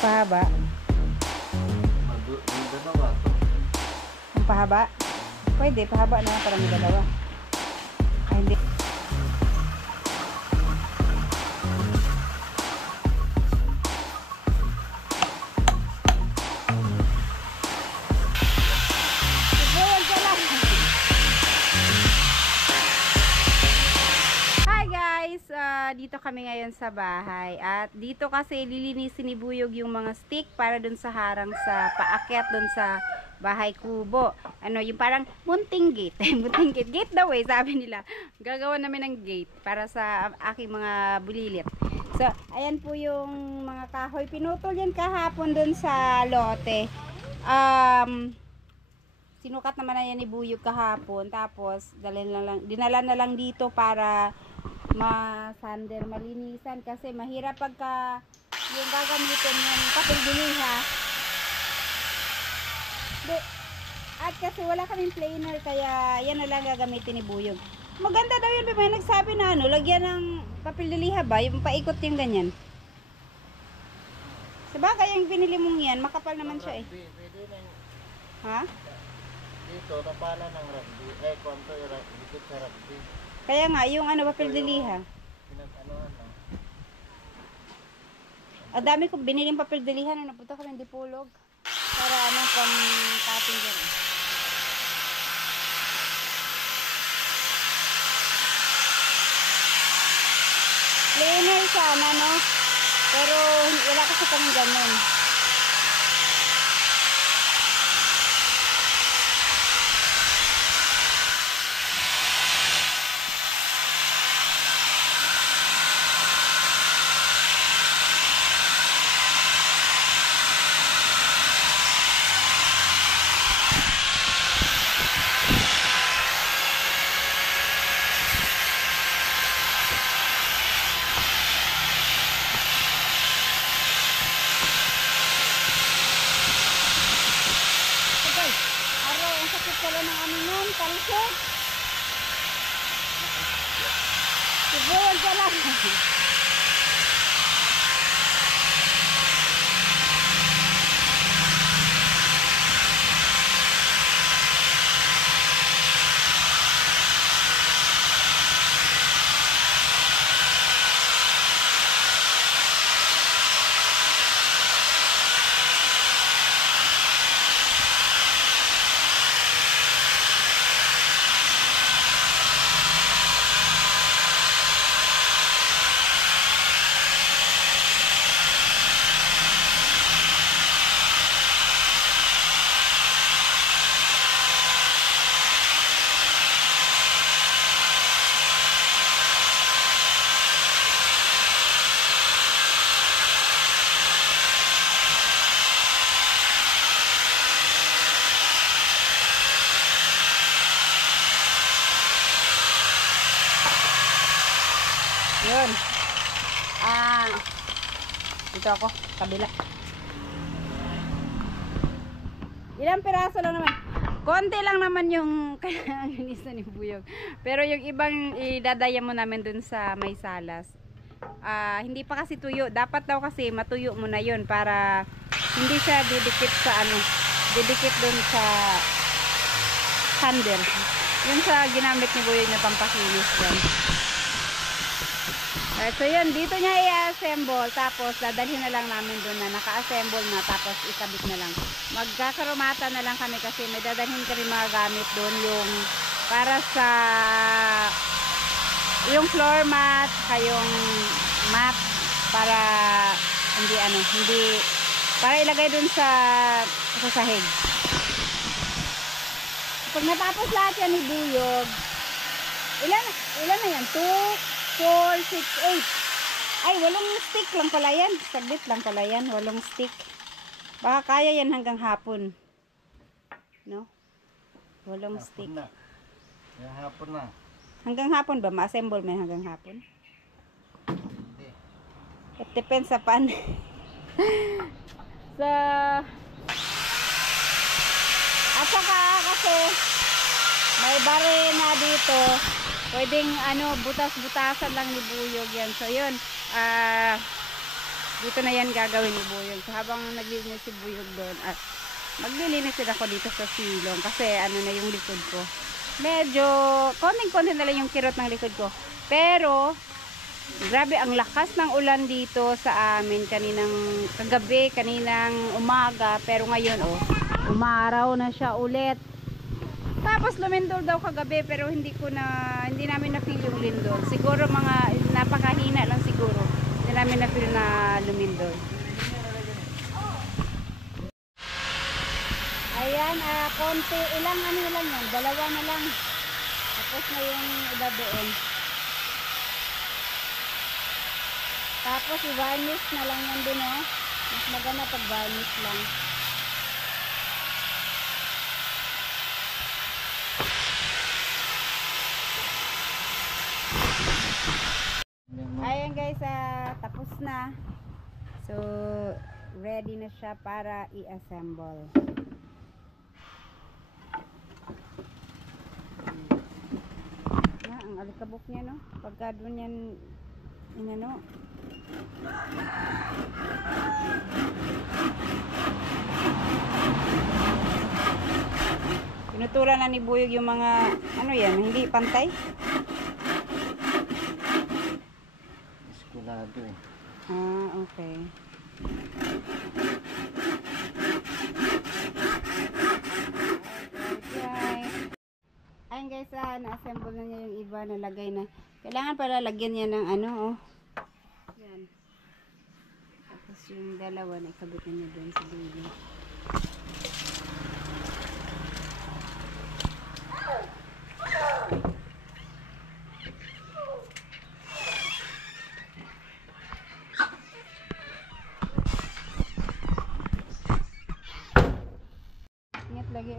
Pahaba. Ang pahaba. Pwede, pahaba na para may dalawa. Ay, hindi. Subuhan ka lang. Hi guys! Dito kami ngayon sa bahay. At dito kasi lilinisin ni Buyog yung mga stick para dun sa harang sa paakyat dun sa bahay kubo. Ano, yung parang munting gate. Munting gate. Gate daw eh, sabi nila. Gagawa namin ng gate para sa aking mga bulilit. So, ayan po yung mga kahoy. Pinutol yan kahapon dun sa lote. Sinukat naman na yan ni Buyog kahapon. Tapos, dinala na lang dito para masander, malinisan. Kasi mahirap pagka yung gagamitin yung kapilbiliha. At kasi wala kaming planer, kaya yan na lang gagamitin ni Buyog. Maganda daw yun, may nagsabi na ano, lagyan ng papel diliha ba, yung paikot yung ganyan. Sabagay yung binili mong yan, makapal naman siya eh. Pwede na yung... Ha? Dito, napala ng rugby. Konto yung dikit sa rugby. Kaya nga, yung ano, papel diliha. Pinag-anuhan na. Ang dami kong biniling papel diliha na napunta kami ng Dipolog. Para ano, pang cutting dyan eh. Planer sana, no? Pero wala kasi kami ganun. Kala ng amingan, talsik. Subuhan ka lang. Yun. Dito ako, kabila. Ilang piraso lang naman. Konti lang naman yung kailangan ginisa ni Buyog. Pero yung ibang idadaya mo namin dun sa may salas. Hindi pa kasi tuyo. Dapat daw kasi matuyo mo na yun para hindi siya didikit sa ano, didikit dun sa sander. Yun sa ginamit ni Buyog na pampakinis yan. So yun, dito niya i-assemble, tapos dadalhin na lang namin doon na naka-assemble na, tapos ikabit na lang. Magkakarumata na lang kami kasi may dadalhin kami mga gamit doon, yung para sa yung floor mat, kayong mat, para hindi para ilagay doon sa sahig. Pag natapos lahat yan ni Buyog, ilan na yan? 2 4, 6, 8. Ay, 8 stick lang pala yan. Saglit lang pala yan. 8 stick. Baka kaya yan hanggang hapon. No? 8 stick. Na. Hapon na. Hanggang hapon ba? Ma-assemble mo hanggang hapon? Hindi. It depends sa pan. At saka kasi may bare na dito. Pwedeng butas-butasan lang ni Buyog yan. So yun, Dito na yan gagawin ni Buyog. So, habang naglilinis si Buyog doon at maglilinis din ako dito sa silong kasi ano na yung likod ko. Medyo konting-konti na lang yung kirot ng likod ko. Pero grabe ang lakas ng ulan dito sa amin kaninang kagabi, kaninang umaga, pero ngayon umaraw na siya ulit. Tapos lumindol daw kagabi pero hindi namin na-feel yung lindol. Siguro mga napakahina lang siguro. Hindi namin na-feel na lumindol. Ayan, konti, ilang ano lang yan, 2 na lang. Tapos na yung iba doon. Tapos i-varnish na lang yan din Mas maganda pag varnish lang. Ayan guys, tapos na. So, ready na siya para i-assemble. Ang alikabok niya pagka doon yan pinutulan na ni Buyog yung mga yan, hindi pantay. Eskulado Okay. Ayan guys, na-assemble na niya yung iba, nalagay na. Kailangan pala lagyan niya ng yan. Tapos yung dalawa na ikabit na niya doon sa dulo. Ingat lagi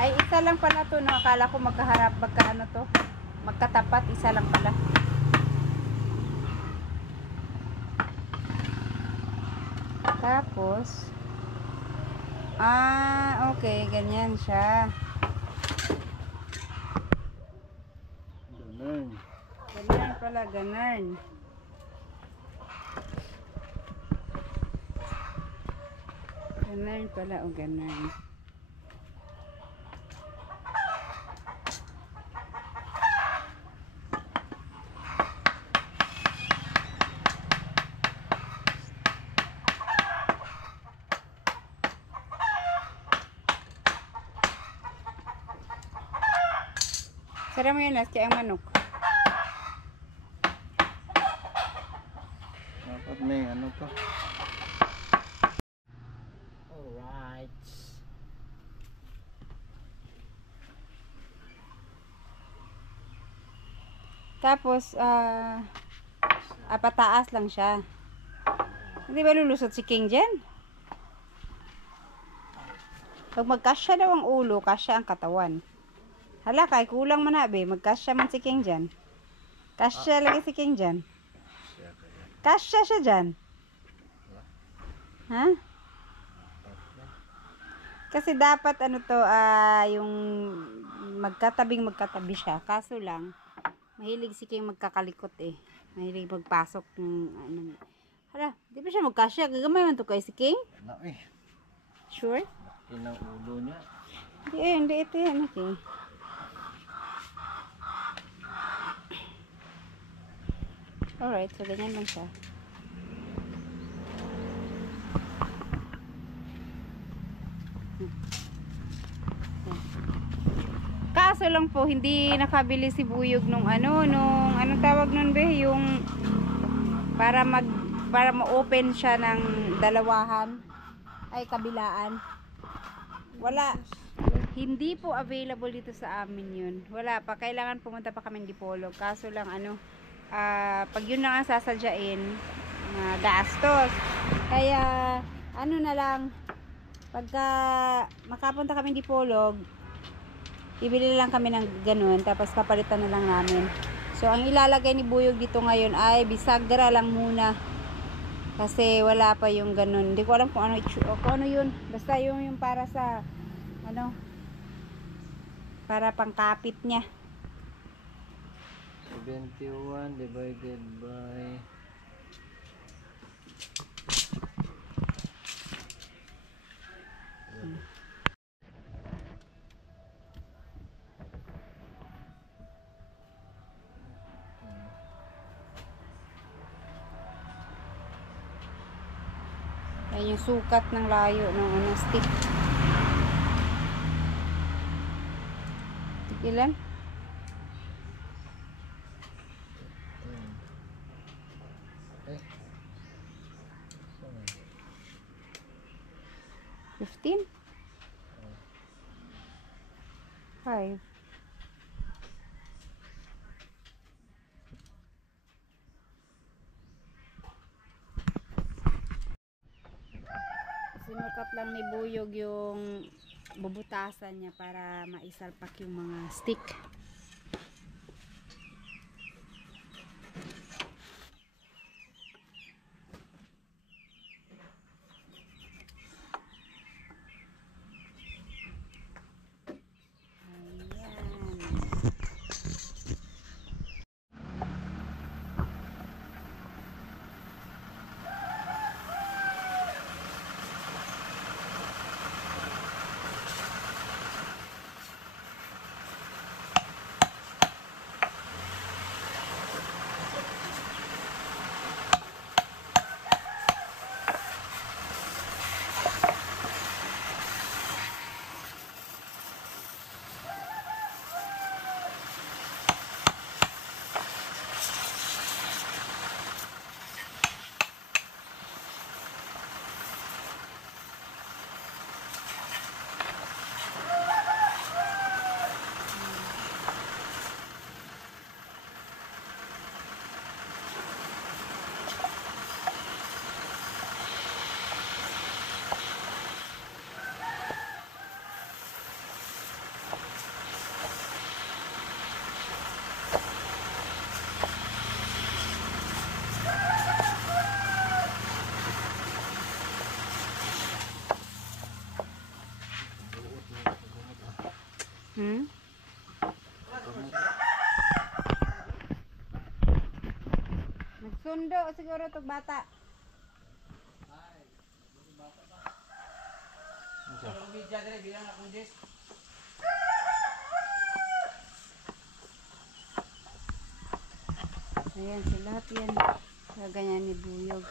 Ay, isa lang pala to akala ko magkaharap, magkatapat, isa lang pala. Tapos okay, ganyan siya. Ganyan pala, ganyan. Ganyan pala, ganyan. Sara mo yun, kaya ang manok. Dapat may to. Alright. Tapos, pataas lang siya. Hindi ba lulusot si King dyan? Pag magkasya daw ang ulo, kasya ang katawan. Hala, kay kulang man be. Magkasya man si King dyan. Kasya lagi si King dyan. Kasya siya dyan. Ha? Kasi dapat yung magkatabi siya. Kaso lang, mahilig si King magkakalikot Mahilig magpasok ng Hala, di ba siya magkasya? Gagamay man to kay si King? Sure? Laki ng ulo niya. Hindi ito yan, okay. Alright, so ganyan lang siya. Kaso lang po, hindi nakabili si Buyog nung anong tawag nun yung para ma-open siya ng dalawahan ay kabilaan. Wala. Hindi po available dito sa amin yun. Wala pa. Kailangan pumunta pa kami ng Dipolog. Kaso lang pag yun lang ang sasadyain, gastos. Kaya ano na lang, pagka makapunta kami di Dipolog, bibili lang kami ng ganun, tapos papalitan na lang namin. So ang ilalagay ni Buyog dito ngayon ay bisagra lang muna, kasi wala pa yung ganun. Hindi ko alam kung ano yun, basta yung para sa ano, para pangkapit niya. 71 divided by Ayan yung sukat ng layo ng stick. Ilan? eh 15? 5. Sinukat lang ni Buyog yung bubutasan niya para maisalpak yung mga stick. Nagsundo siguro tong bata. Ayan, si lahat yan. Ganyan ni Buyog.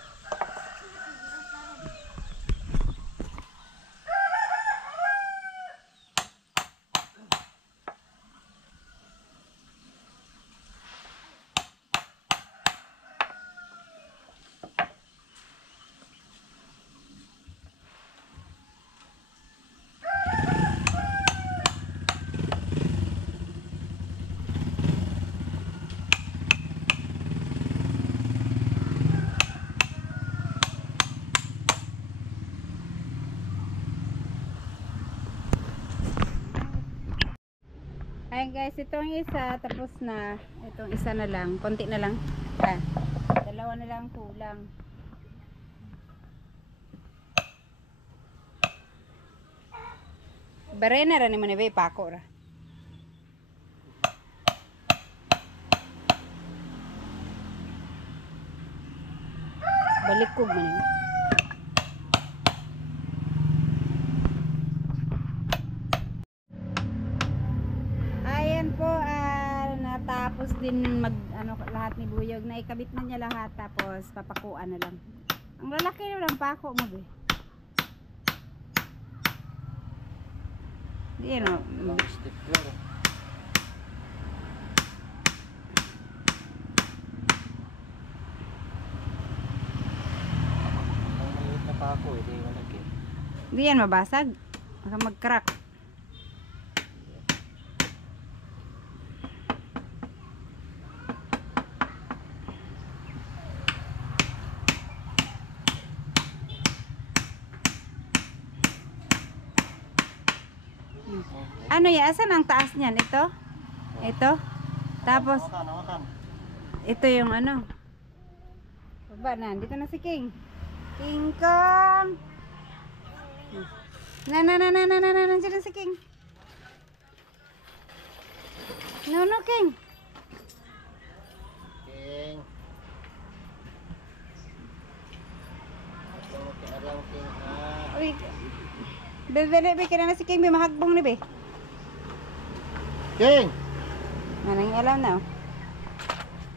Ayan guys, itong isa tapos na. Itong isa na lang, konti na lang. Dalawa na lang kulang. Barena ra ni manibay pako ra. Balikog man yun. Ayan po, natapos din lahat ni Buyog. Naikabit na niya lahat, tapos papakuan na lang. Ang lalaki na lang pako mo be. Di ano, long stick lang. Ang maliit na pa ako, hindi malaki. di yan mabasag. Baka mag-crack. Ano yan? Asan ang taas niyan? Ito? Ito? Tapos, Hawakan. ito yung ano. Baba na. Dito na si King. King Kong! Nandiyan na si King. No, King. King. Adlaw King. Uy. Bebe, kaya na si King. Mahagbong na be. King! Manang alam na.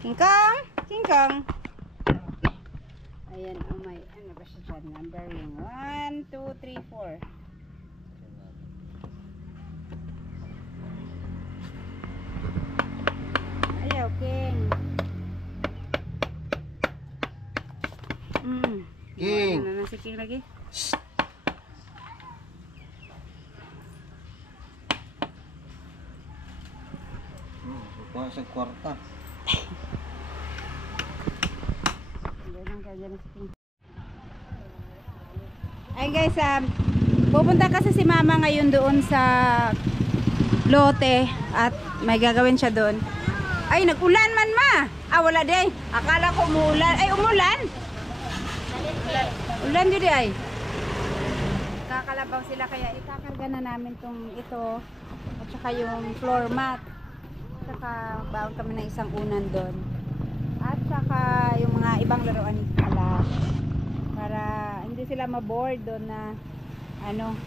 King Kong! King Kong! Ayan, oh my, ano ba siya dyan? Numbering. 1, 2, 3, 4. Ayaw, King. King! Ano na si King lagi? Kuha sa kwarta. Ay guys, pupunta kasi si mama ngayon doon sa lote at may gagawin siya doon. Ay, nag-ulan man ma. Wala di ay. Akala ko umuulan. Ay, umulan. Ulan di ay. Kakalabaw sila kaya itakarga na namin tong ito at saka yung floor mat. Saka baon kami ng isang unan doon. At saka yung mga ibang laruan pala. Para hindi sila ma-board doon na ano.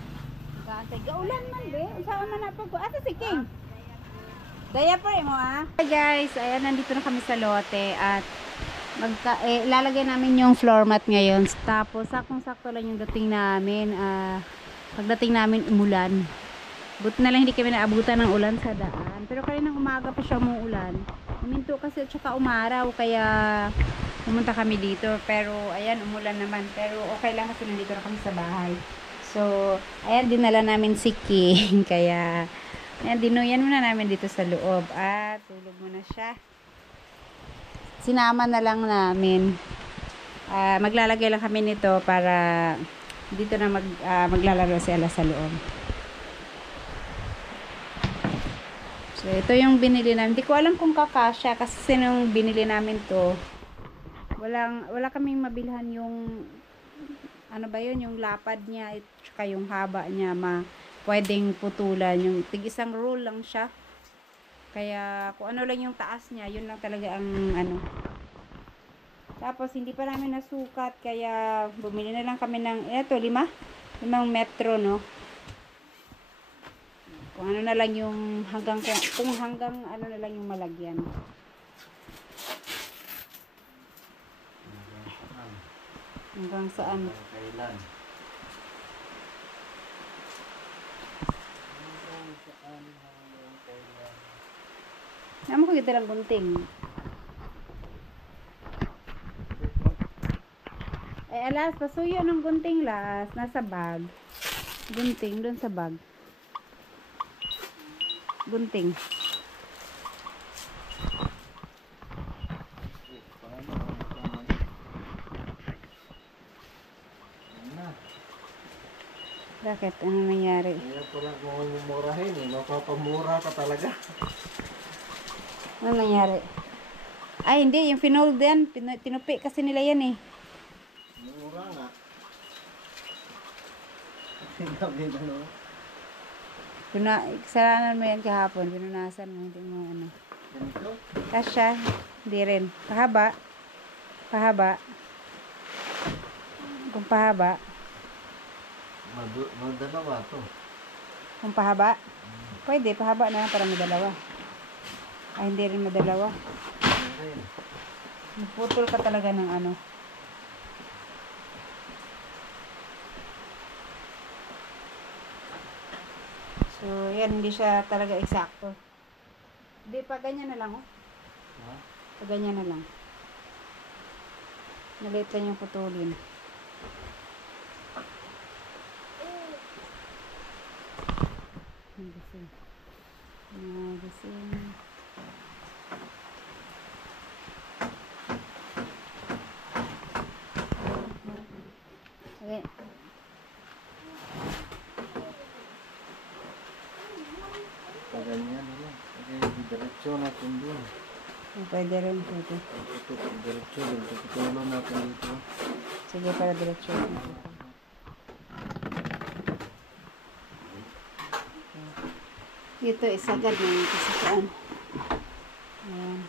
Gaulan man be. Saan man na pag asa si King? Diaper mo Hi guys, ayan nandito na kami sa lote at lalagay namin yung floor mat ngayon. Tapos saktong-sakto lang yung dating namin. Pagdating namin umulan. Buti na lang hindi kami naabutan ng ulan sa daan. Pero kaninang umaga pa siya umuulan. Uminto kasi at saka umaraw kaya pumunta kami dito. Pero ayan umulan naman. Pero okay lang kasi nandito na kami sa bahay. So ayan dinala namin si King. Kaya ayan dinuyan muna namin dito sa loob. At tulog muna siya. Sinama na lang namin. Maglalagay lang kami nito para dito na maglalaro sila sa loob. So, ito yung binili namin. Hindi ko alam kung kakasya kasi sinong binili namin to. Wala kaming mabilhan yung ano ba yun, yung lapad niya at saka yung haba niya pwedeng putulan. Yung tig-isang roll lang siya. Kaya kung ano lang yung taas niya, yun lang talaga ang ano. Tapos hindi pa namin nasukat kaya bumili na lang kami ng eto 5 metro no. Kung ano na lang yung kung hanggang ano na lang yung malagyan. Hanggang saan? Kailan? Naman ko kita lang gunting. Ay alas, pasuyo ng gunting las. Nasa bag. Gunting, doon sa bag. Gunting. Bakit? Ano nangyari? Kaya pala kung mumurahin mapapamura ka talaga. Ano nangyari? Ay, hindi. Yung finold yan. Tinupi kasi nila yan eh. Mura nga. Gabi na no? Kasalanan mo yan kahapon. Pinunasan mo. Hindi mo ano. Ganito? Kasya. Hindi rin. Pahaba. Pahaba. Kung pahaba. Madalawa to. Kung pahaba. Pwede. Pahaba na lang para madalawa. Ay, hindi rin madalawa. Putol ka talaga ng ano. So, yan. Hindi siya talaga eksakto. Hindi, pa ganyan na lang, oh. Ha? Pa ganyan na lang. Maliit lang yung putulin. Magasin. Magasin. Okay. diretso natin dun. Pwede rin, pwede. Ito, diretso. Tutulo natin dito. Sige, para diretso. Dito, isagad na yung kasakaan. Ayan.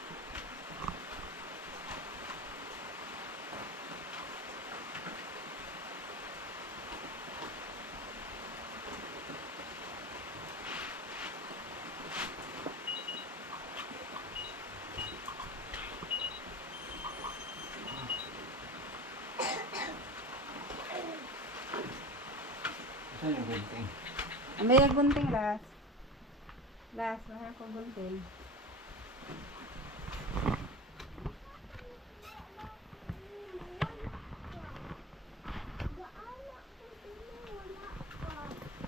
Saan yung gunting? May gunting, Las. Las, mahal ko gunting.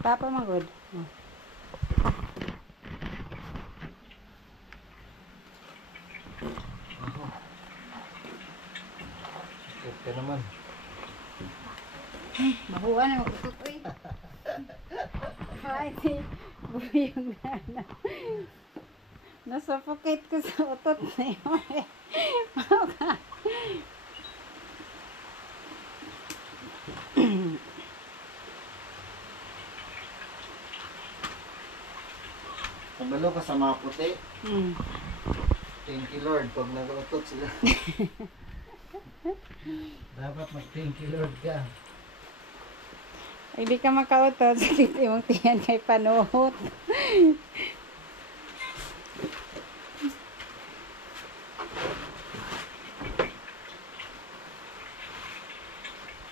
Papa magod. Oh. Sakit ka naman. Mahuwa na utot, uy. Ay, si buyong na. Nasuffocate ko sa utot na yun. Kabalo ka sa mga puti. Hmm. Thank you Lord pag nag-utot sila. Dapat mag-thank you Lord ka. Ay, di ka makautot. Sakit yung tiyan kay panuhot.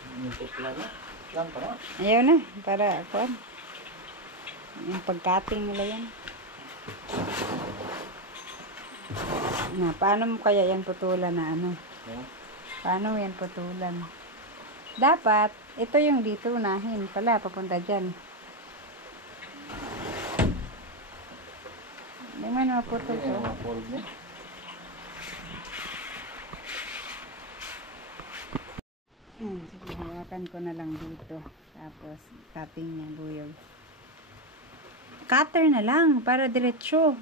Yung putla na. Lang pa na. Ayaw na. Para, kuan. Yung pagkating nila yan. Na, paano mo kaya yan putulan na ano? Yeah. Paano mo yan putulan? Dapat, ito yung dito unahin pala, papunta dyan. Hindi man maputol Hindi to. na ma-fold niya. Sige, hawakan ko na lang dito. Tapos, cutting niya, buyog. Cutter na lang, para diretsyo.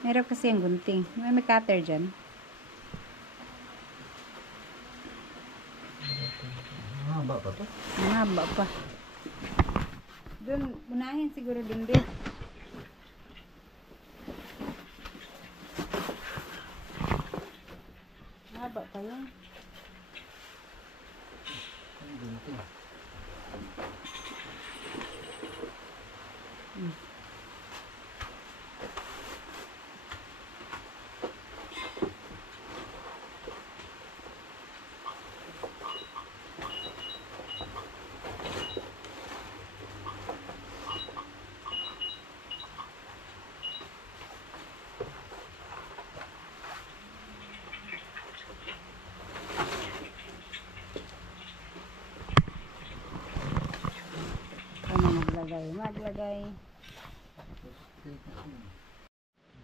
Meron kasi yung gunting. May cutter dyan. Mahaba pa to. Mahaba pa. Doon, unahin siguro din din. Mahaba pa yun. Ang gunting. Ano maglagay? Maglagay.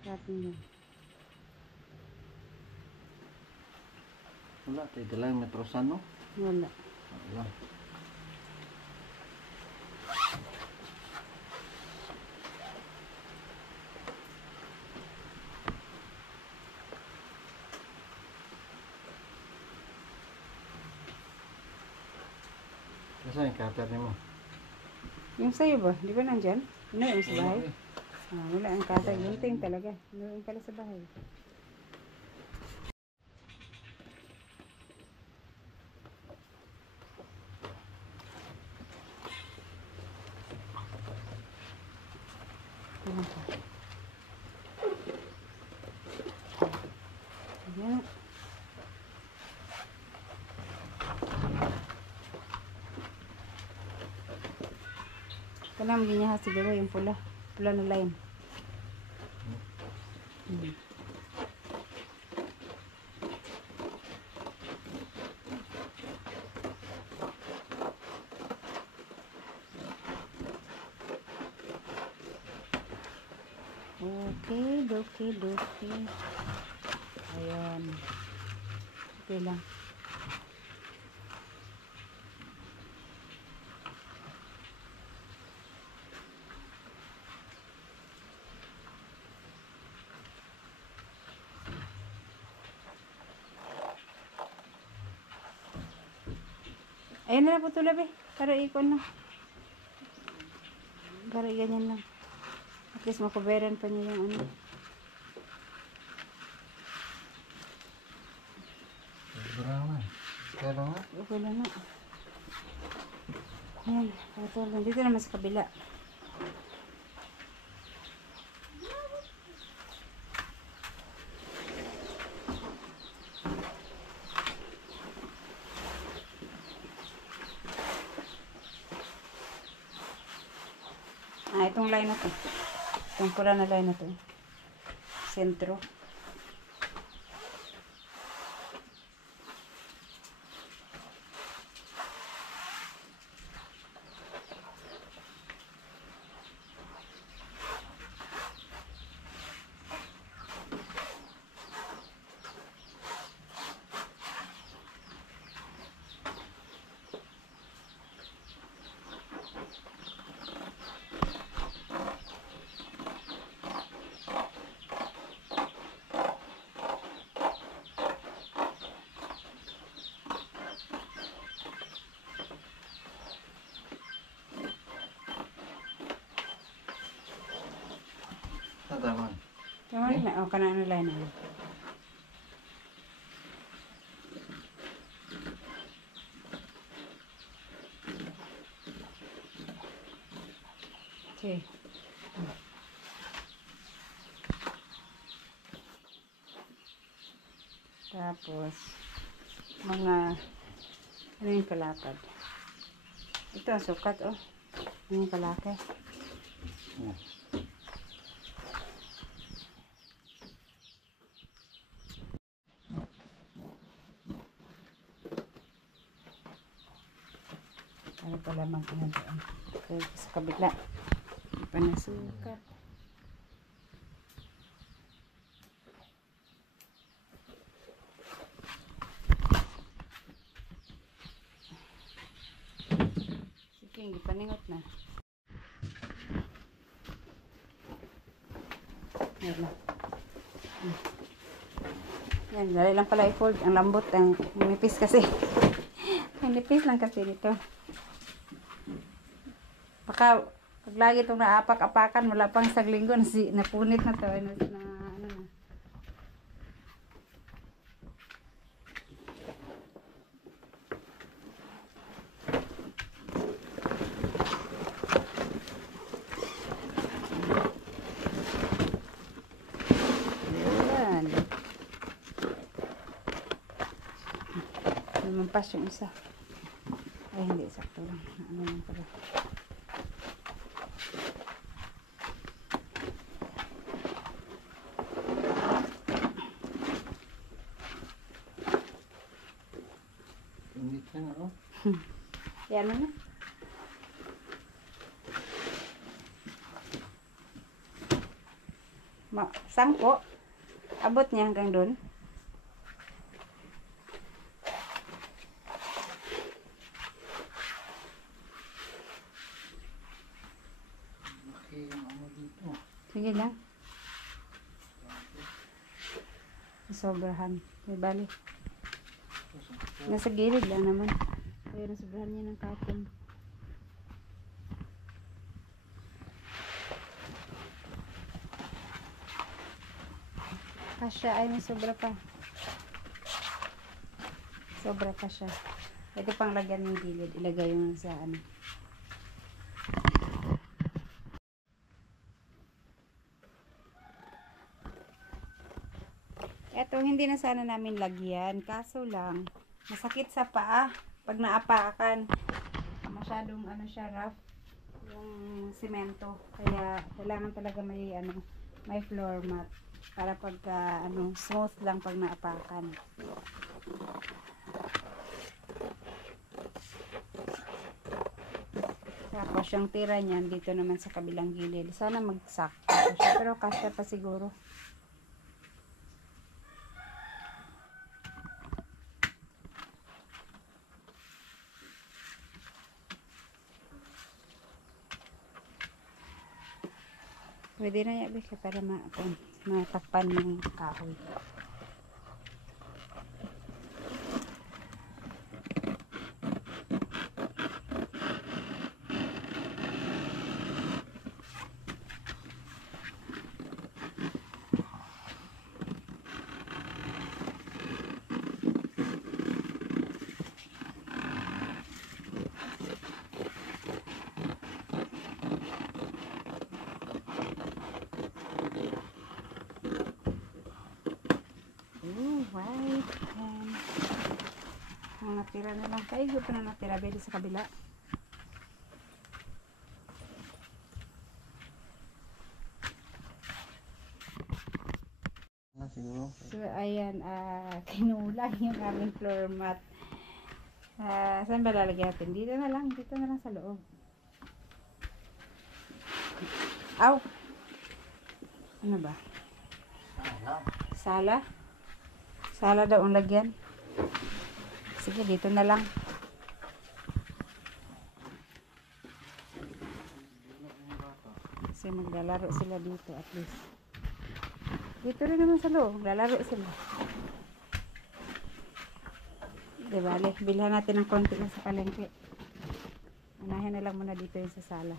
Cutting niya. Wala, tayo dalang metrosan, no? Wala. Wala. Saan yung cutter niyo mo? Yung sa'yo ba? Di ba nandyan? Ano yung sa bahay? Okay. Ah, wala ang cutter. Gunting talaga. Meron pala sa bahay. Ayan. Kanang ganyan ha siguro yung pula. Pula na line. Okay, doki. Ayan. Okay lang. Ayun na lang putulab eh. Para ikon lang. Para ganyan lang. At least makuberan pa niya yung ano. Berapa? Kaya nga? Okay lang na. Ayan, putulab. Dito naman sa kabila. Itong line na to. Itong pula na line na to. Sentro. Tama. Tama rin na. O, kanaan na line na. Okay. Tapos, mga, ano yung kalapad? Ito ang sukat, oh. Ano yung kalaki? Para pala mag-ano doon. Okay, sa kabila. Hindi pa nasukat. Sige, hindi pa ningot na. Ayan na. Yan, dali lang pala i-fold. Ang lambot, ang nipis kasi. Ang nipis lang kasi dito. Baka, pag lagi itong naapak-apakan, wala pang isang linggo, napunit na to. Ano na. Ayan. Lumampas yung isa. Ay, hindi. Sakto lang. Ano lang pala. Hindi ka na, oh. Yan mo na. Sangko. Abot niya hanggang doon. Laki yung ano dito. Sige lang. Sobrahan. May bali. Nasa gilid lang naman. Kaya nasobrahan niya ng cotton. Kasya ay may sobra pa. Sobra pa siya. Ito pang lagyan ng gilid. Ilagay yung sa ano. Ito hindi na sana namin lagyan. Kaso lang, masakit sa paa. Pag naapakan, masyadong ano siya rough. Yung semento. Kaya kailangan talaga may ano, may floor mat. Para pagka ano, smooth lang pag naapakan. Tapos yung tira niyan dito naman sa kabilang gilid. Sana magsakto siya, pero kasya pa siguro. Pwede na yan, Beka, para matakpan yung kahoy. natira na lang. Kaigo pa na natira. Pwede sa kabila. Siguro. So, ayan. Kinulang yung aming floor mat. Saan ba lalagyan natin? Dito na lang. Dito na lang sa loob. Aw! Ano ba? Sala? Sala daw ang lagyan. Sige, dito na lang. Kasi maglalaro sila dito at least. Dito rin naman sa loob. Maglalaro sila. Di bale, bilhan natin ng konti na sa palengke. Unahin na lang muna dito yung sa sala.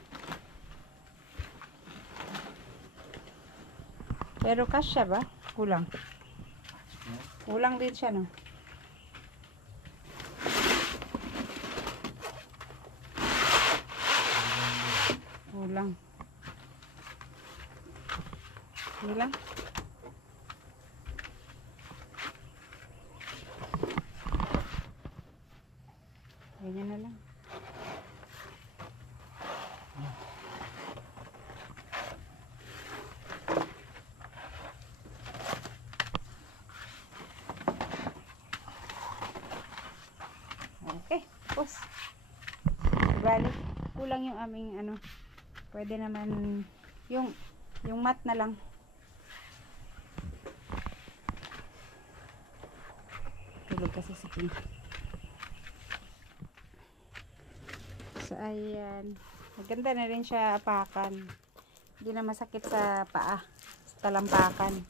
Pero kasya ba? Kulang. Kulang din siya, no? Kulang. Kulang. Ganyan na lang. Okay, tapos. Bali, kulang yung aming ano. Pwede naman yung mat na lang. Tulog kasi si King. So, ayan. Maganda na rin siya apakan. Hindi na masakit sa paa. Sa talampakan.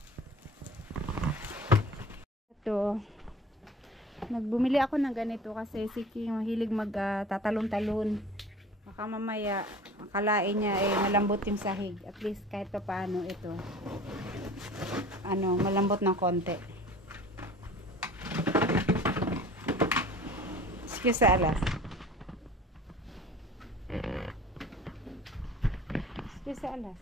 Ito. Nagbumili ako ng ganito kasi si King mahilig tatalon-talon. Baka mamaya akalain niya malambot yung sahig. At least kahit pa paano ito. Malambot ng konti. Excuse sa alas. Excuse sa alas.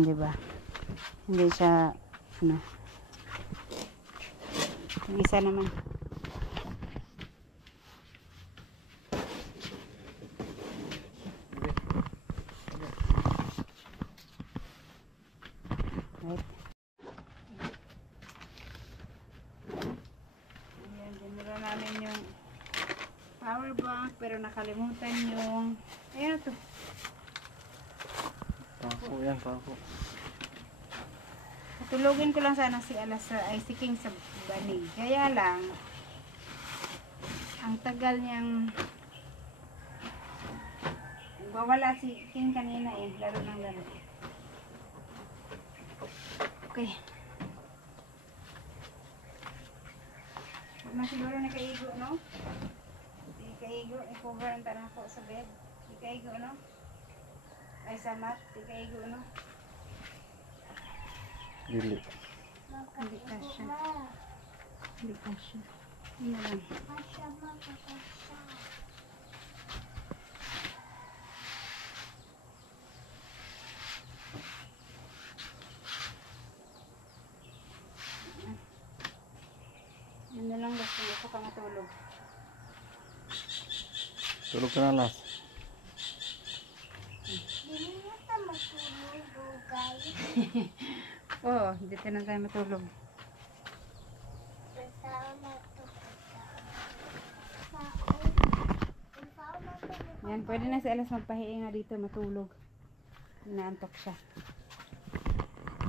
Diba? Hindi siya yung isa naman. Right. Ayan, dinura namin yung power bank pero nakalimutan yung ito. Pako yan, pako. Tulugin ko lang sana si si King sa banig. Kaya lang, ang tagal niyang wala si King kanina laro ng laro. Okay. Huwag na siguro nakaigo, no? Hindi kaigo, i-cover ang tanang ko sa bed. Hindi kaigo, no? Ay, sa mat, hindi kaigo, no? Dili. Hindi kasya. Hindi kasya. Hindi na lang. Yan na lang gusto ko ka matulog. Tulog ka na, Las. Oo, dito na tayo matulog. Yan, pwede na si Alas magpahinga dito, matulog. Inaantok siya.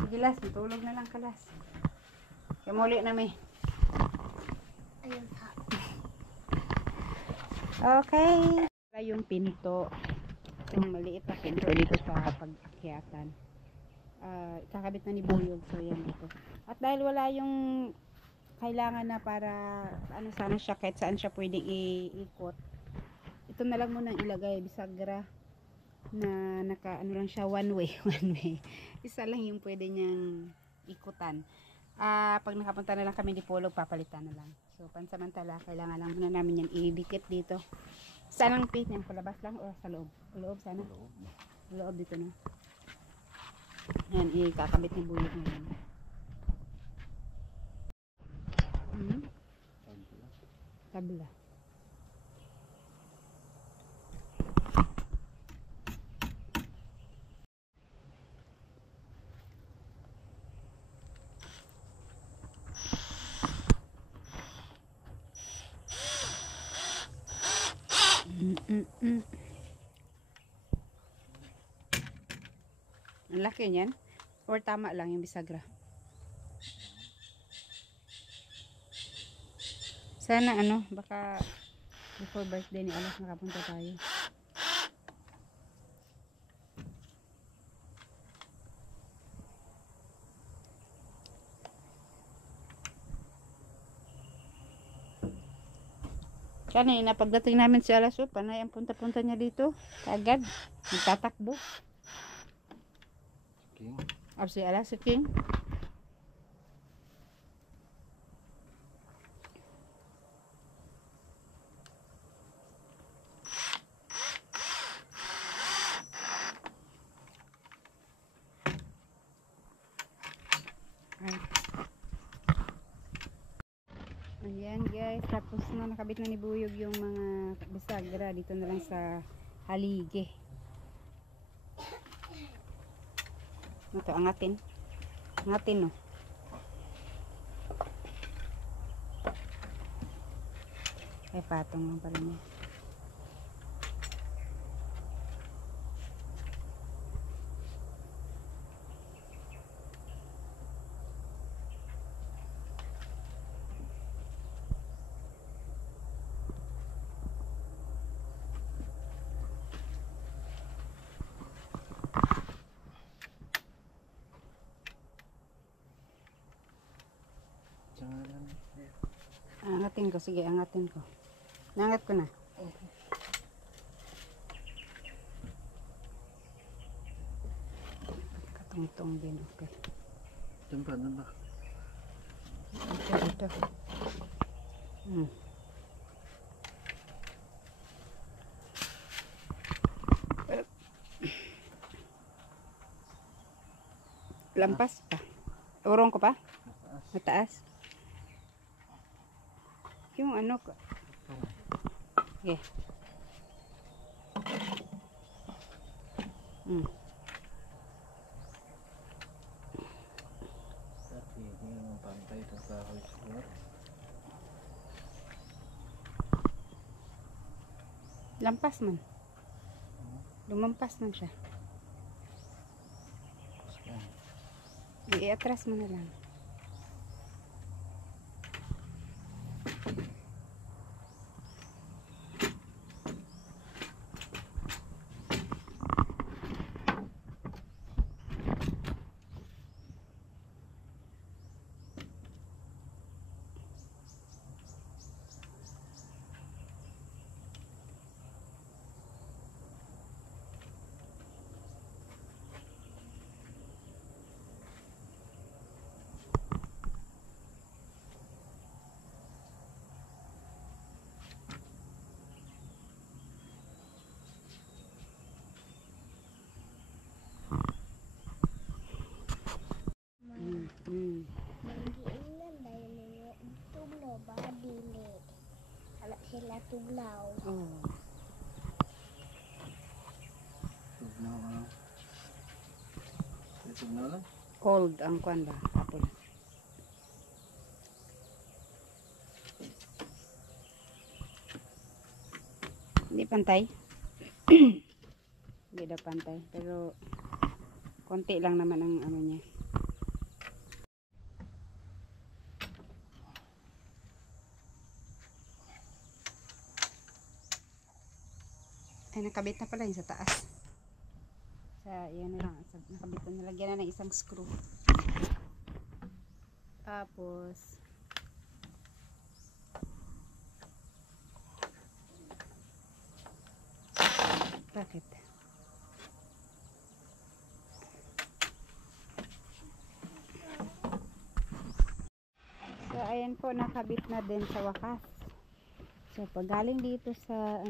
Sige, Las, matulog na lang ka, Las. Kaya muli na may. Okay. Yung pinto. Yung maliit na pinto dito sa pag-akyatan. Kakabit na ni Buyog. So, yan dito. At dahil wala yung kailangan na para sana siya, kahit saan siya pwedeng iikot. Ito na lang muna ilagay. Bisagra na lang siya one way. Isa lang yung pwede niyang ikutan. Pag nakapunta na lang kami di Pulog, papalitan na lang. So, pansamantala, kailangan lang muna namin yan idikit dito. Saan ang pit niyan? Palabas lang o sa loob? Loob sana? Loob dito na. Yan, ikakabit ni Buyog ngayon. Tabla. Ang laki niyan. Or tama lang yung bisagra. Sana ano, baka before birthday ni Alas nakapunta tayo. Kanina pagdating namin si Alas, panay ang punta-punta niya dito. Kaagad. Nagtatakbo. King. Si Alas, si King. Ayan guys, tapos na nakabit na ni Buyog yung mga bisagra dito na lang sa halige. Ito, angatin. Angatin no. Ay patong lang pala niya. Angatin ko, sige, angatin ko. Nangat ko na. Katungtong din, okay. Tempat na ba? Ito. Lampas pa. Urong ko pa? Mataas. Yung ano ko. Okay. Tapi ini yung pantay itong kahoy siguro. Lampas man. Lumampas man siya. I-atras mo na lang. Magiingan dahil ninyo tugnaw ba dili. Wala sila tugnaw. Oh. Tugnaw ano? Tugnaw lang? Cold ang kwan ba? Kapon. Hindi pantay. Hindi daw pantay. Pero konti lang naman ang ano niya. Ay, nakabit na pala yung sa taas. Yan na lang. Nakabit na, nalagyan na ng isang screw. Tapos bakit? nakabit na din sa wakas. So, pag galing dito sa,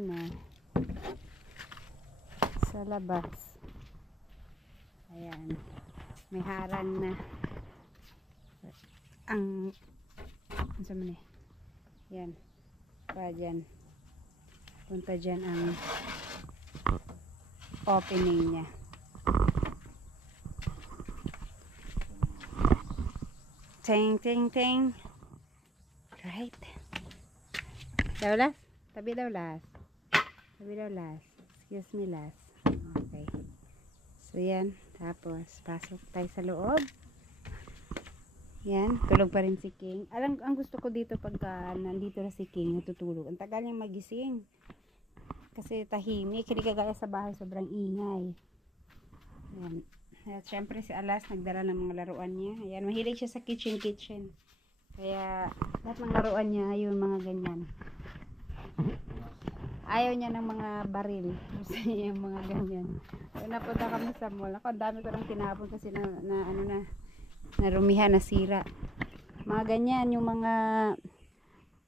sa labas. Ayan. May harang na. Ang, sa man eh. Yan. Pa dyan. Punta dyan ang opening niya. Ting, ting, ting. Right. Daw last? Tabi daw last. Tabi daw last. Excuse me last. Okay. So yan. Tapos, pasok tayo sa loob. Yan. Tulog pa rin si King. Ang gusto ko dito pagka nandito na si King, natutulog. Ang tagal niyang magising. Kasi tahimik. Hindi kagaya sa bahay. Sobrang ingay. Yan. At syempre si Alas nagdala ng mga laruan niya. Ayan, mahilig siya sa kitchen. Kaya lahat ng laruan niya yung mga ganyan. Ayaw niya ng mga baril. Gusto niya yung mga ganyan. So, napunta kami sa mall. Ako, ang dami ko nang tinapon kasi narumihan, nasira. Mga ganyan, yung mga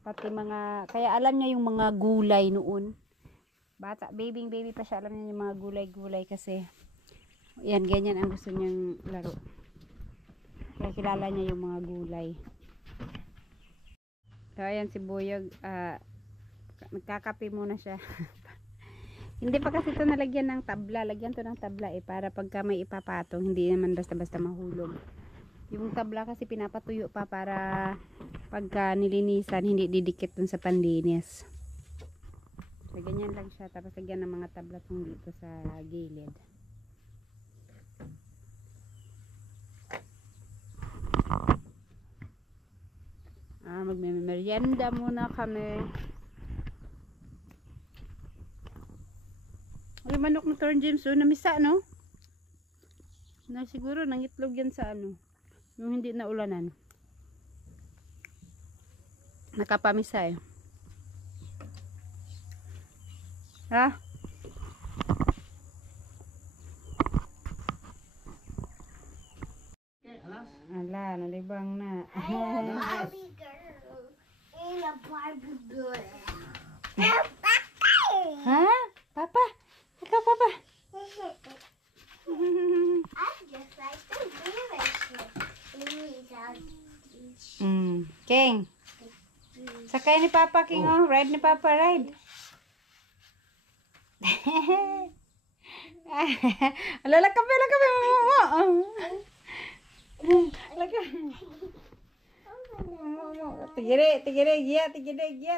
pati mga, kaya alam niya yung mga gulay noon. Bata, baby pa siya, alam niya yung mga gulay kasi yan, ganyan ang gusto niyang laro. Kaya kilala niya yung mga gulay. So, ayan si Buyog. Nagkakape muna siya. Hindi pa kasi ito nalagyan ng tabla. Lagyan to ng tabla para pagka may ipapatong, hindi naman basta-basta mahulog. Yung tabla kasi pinapatuyo pa para pagka nilinisan, hindi didikit dun sa panlinis. So, ganyan lang siya. Tapos lagyan ng mga tabla tong dito sa gilid. Magme-merienda muna kami. Ay, manok na Torn James, namisa, no? Na siguro nangitlog yan sa yung hindi na ulanan. Nakapamisa eh. Ha? Ala, nalibang na. Barbie girl. And a Barbie girl. Ha? Papa? Ikaw, Papa? I just like the village. King. Sakay ni Papa, King, oh. Ride ni Papa, ride. Alala ka mo.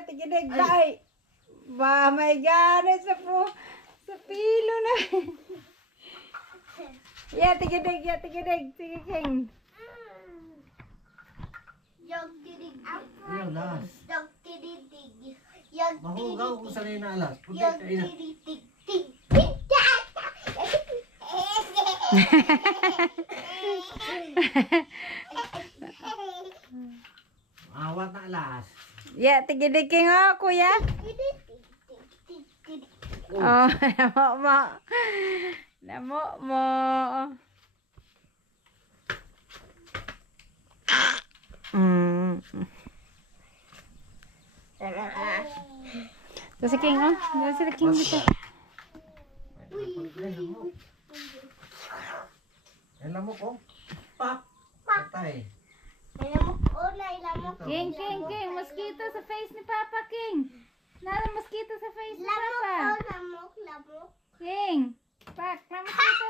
Tigidig, bye. Ba, my God, sa pilo na. Tigidig, sige, King. Yung tidig. Yung last. Yung tidig. Yung Mahugaw kung sanay na alas. Puti yung kayo na. tidig. Awat na alas. Tigidig, King, oh, kuya. Oh, namo mo. So si King, oh. Si King dito. Ay, lamok oh. Pak! Patay. King, mosquito sa face ni Papa, King. Nara mosquito sa face ni Papa. Lamok. King, pak, na mosquito.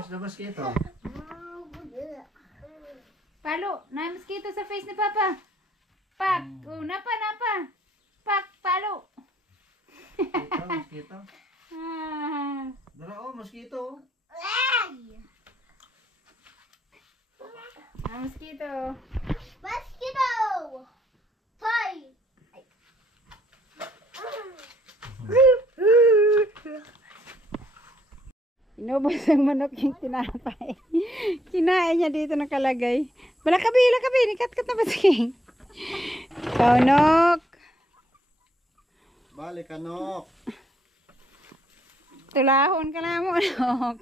Mas na mosquito. Palo, na mosquito sa face ni Papa. Pak, napa. Pak, palo. Mosquito. Dala oh, mosquito. Mosquito. Bye. Inubos ang manok yung tinapay. Kinain niya dito nakalagay. Lakabi. Nikat-kat na ba si King? Kaunok. Balik kanok. Tulahon ka na mo, Nok.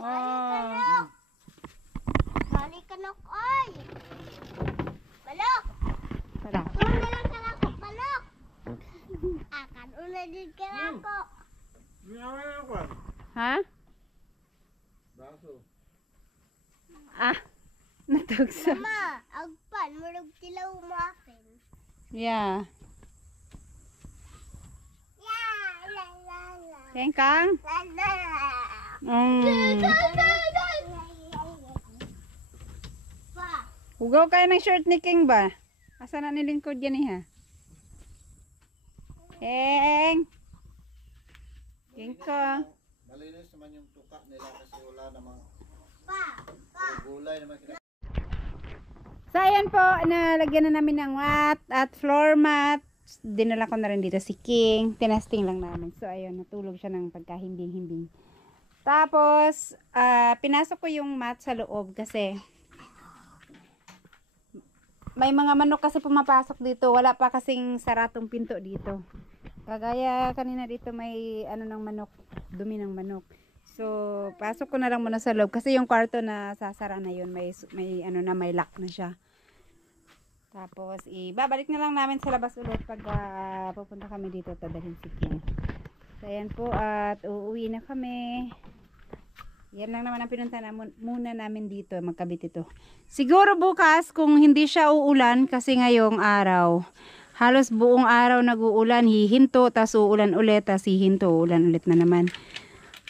Oh. kanok, oy! Balok! Tara. Una lang kanako, balok! Akan, una din kanako. Ginawa na ako. Ha? Baso. Ah, natugsa. Mama, agpan, murag tilaw mo akin. Yeah. Ya, la la la. Kengkang? La la la. Mm. Pa, Hugaw kayo ng shirt ni King ba? Asa na nilingkod yan ha? King! King ko. Malinis naman yung tuka nila kasi wala namang pa. gulay naman kinakain. So ayan po, nalagyan na namin ng mat at floor mat. Dinala ko na rin dito si King. Tinasting lang namin. So ayun, natulog siya ng pagkahimbing-himbing. Tapos, pinasok ko yung mat sa loob kasi may mga manok kasi pumapasok dito. Wala pa kasing saratong pinto dito. Kagaya kanina dito may ano ng manok, dumi ng manok. So, pasok ko na lang muna sa loob kasi yung kwarto na sasara na yun, may ano na, may lock na siya. Tapos, ibabalik na lang namin sa labas ulit pag pupunta kami dito, tadalhin si King. So, ayan po, at uuwi na kami. Yan lang naman ang pinunta na muna namin dito, magkabit ito. Siguro bukas, kung hindi siya uulan, kasi ngayong araw, halos buong araw nag-uulan, hihinto, tas uulan ulit, tas hihinto, uulan ulit na naman.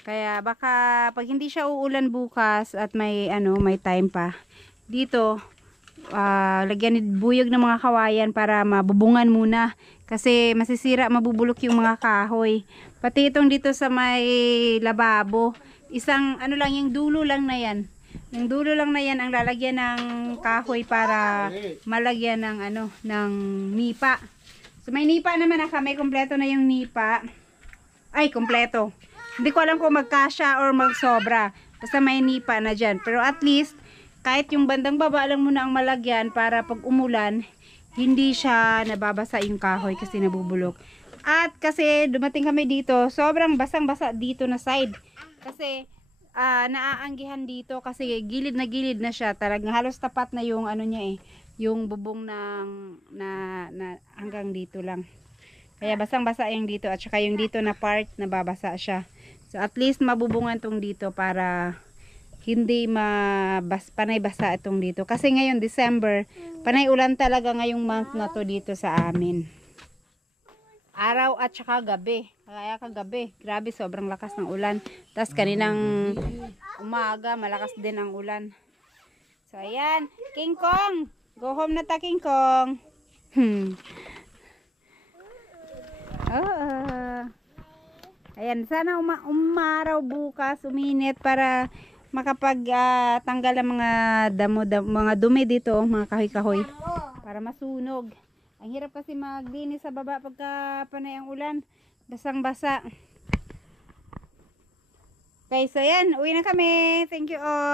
Kaya baka pag hindi siya uulan bukas at may may time pa dito, lagyan ni buyog ng mga kawayan para mabubungan muna kasi masisira, mabubulok yung mga kahoy. Pati itong dito sa may lababo, isang ano lang, yung dulo lang na yan. Yung dulo lang na yan ang lalagyan ng kahoy para malagyan ng ng nipa. So may nipa naman na kami, kompleto na yung nipa. Ay, kompleto. Hindi ko alam kung magkasya or magsobra. Basta may nipa na dyan. Pero at least, kahit yung bandang baba lang muna ang malagyan para pag umulan, hindi siya nababasa yung kahoy kasi nabubulok. At kasi dumating kami dito, sobrang basang-basa dito na side. Kasi naaanggihan dito kasi gilid na siya. Talagang halos tapat na yung niya yung bubong na hanggang dito lang. Kaya basang-basa yung dito at saka yung dito na part nababasa siya. So at least mabubungan tong dito para hindi panay basa itong dito. Kasi ngayon December, panay ulan talaga ngayong month na to dito sa amin. Araw at saka gabi. Kaya kagabi, grabe sobrang lakas ng ulan. Tapos kaninang umaga, malakas din ang ulan. So ayan, King Kong, go home na ta, King Kong. Ayan, sana umaraw bukas, uminit para makapag-tanggal ang mga mga dumi dito, mga kahoy-kahoy, para masunog. Ang hirap kasi maglinis sa baba pagka panay ang ulan, basang-basa. Okay, so yan, uwi na kami. Thank you all.